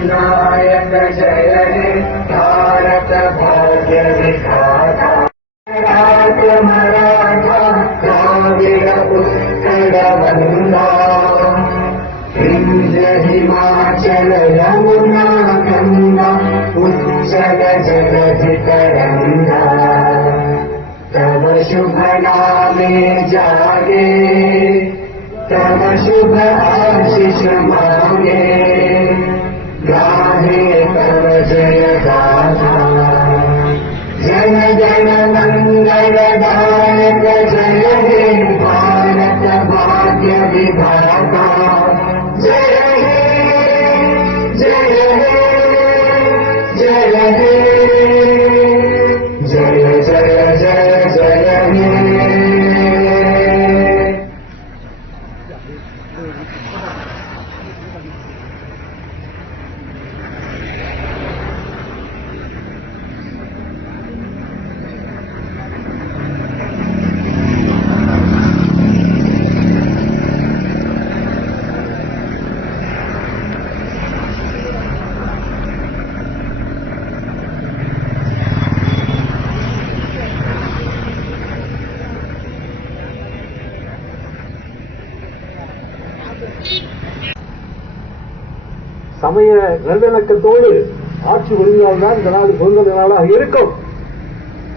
विनायक जय हे भारत भाग्य विधाता मराठा द्राविड उत्कल वंदा विंध्य हिमाचल यमुना गंगा उच्चल जलधि तरंगा तव शुभ नामे जागे तव शुभ आशीष मांगे गाहे तव जय गाथा जन जन मंगलदायक जय हे भारत भाग्य विधाता जय हे जय हे जय हे जय जय जय जय हे। சமய நல்லிணக்கத்தோடு ஆட்சி ஒழுங்கால்தான் இந்த நாடு சுதந்திர நாடாக இருக்கும்.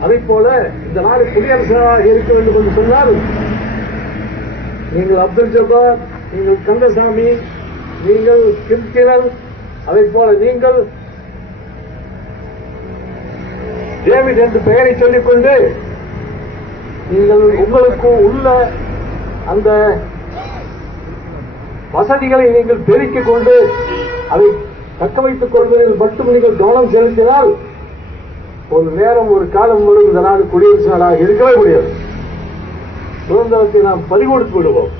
அதை போல இந்த நாடு குடியரசு நாடாக இருக்க வேண்டும் என்று சொன்னால் நீங்கள் அப்துல் ஜப்பார், நீங்கள் கந்தசாமி, நீங்கள் கிம்கிரன், அதை போல நீங்கள் டேவிட் என்று பெயரை சொல்லிக்கொண்டு நீங்கள் உங்களுக்கு உள்ள அந்த வசதிகளை நீங்கள் பெருக்கிக் கொண்டு அதை தக்க வைத்துக் கொள்வதில் மட்டும் நீங்கள் கவனம் செலுத்தினால் ஒரு நேரம் ஒரு காலம் வரும் இந்த நாடு குடியரசு நாடாக இருக்கவே முடியாது. சுதந்திரத்தை நாம் பறிகொடுத்து விடுவோம்.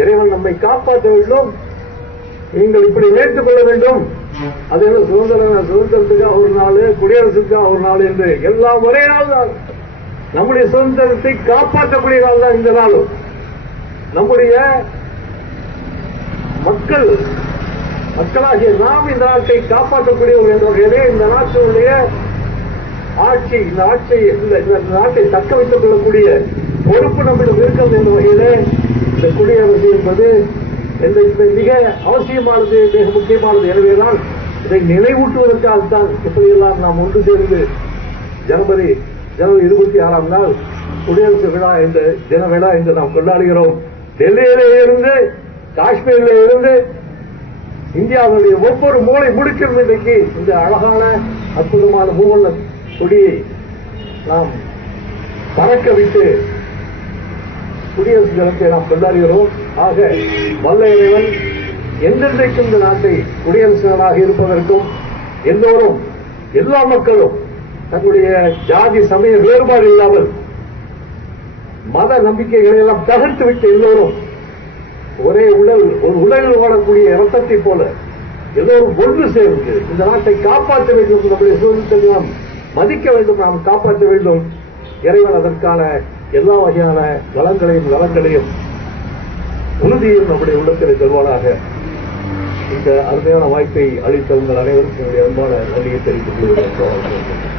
இறைவன் நம்மை காப்பாற்ற வேண்டும். நீங்கள் இப்படி நினைத்துக் கொள்ள வேண்டும். அதே சுதந்திரத்துக்காக ஒரு நாள், குடியரசுக்காக ஒரு நாள் என்று எல்லாம் ஒரே நாள் தான். நம்முடைய சுதந்திரத்தை காப்பாற்றக்கூடிய நாள் தான் இந்த நாளும். நம்முடைய மக்களாகிய நாம் இந்த நாட்டை காப்பாற்றக்கூடியவர்கள் என்ற வகையிலே இந்த நாட்டினுடைய ஆட்சி, இந்த நாட்டை தக்க வைத்துக் கொள்ளக்கூடிய பொறுப்பு நம்மிடம் இருக்கிறது என்ற வகையிலே இந்த குடியரசு என்பது மிக அவசியமானது, மிக முக்கியமானது. எனவேதான் இதை நினைவூட்டுவதற்காகத்தான் இப்படியெல்லாம் நாம் ஒன்று சேர்ந்து ஜனவரி 26ஆம் நாள் குடியரசு விழா என்ற தின விழா என்று நாம் கொண்டாடுகிறோம். டெல்லியிலே இருந்து, காஷ்மீரிலே இருந்து, இந்தியாவுடைய ஒவ்வொரு மூலை முடுக்கிலும் இன்றைக்கு இந்த அழகான அற்புதமான மூவண்ண கொடியை நாம் பறக்க விட்டு குடியரசு தினத்தை நாம் கொண்டாடுகிறோம். ஆக வல்ல இறைவன் எந்தெந்தைக்கும் இந்த நாட்டை குடியரசு நாடாக இருப்பதற்கும் எல்லோரும், எல்லா மக்களும் தங்களுடைய ஜாதி சமய வேறுபாடு இல்லாமல் மத நம்பிக்கைகளை எல்லாம் தகர்த்துவிட்டு எல்லோரும் ஒரே ஒரு உடலில் ஓடக்கூடிய இரத்தத்தை போல எல்லோரும் ஒன்று சேர்ந்து இந்த நாட்டை காப்பாற்ற வேண்டும். நம்முடைய சுதந்திரத்தை நாம் மதிக்க வேண்டும், நாம் காப்பாற்ற வேண்டும். இறைவன் அதற்கான எல்லா வகையான நலங்களையும் உறுதியும் நம்முடைய உள்ளத்தில் தருவானாக. இந்த அருமையான வாய்ப்பை அளித்த உங்கள் அனைவருக்கும் என்னுடைய அன்பான நன்றியை தெரிவித்துக் கொள்கிறேன்.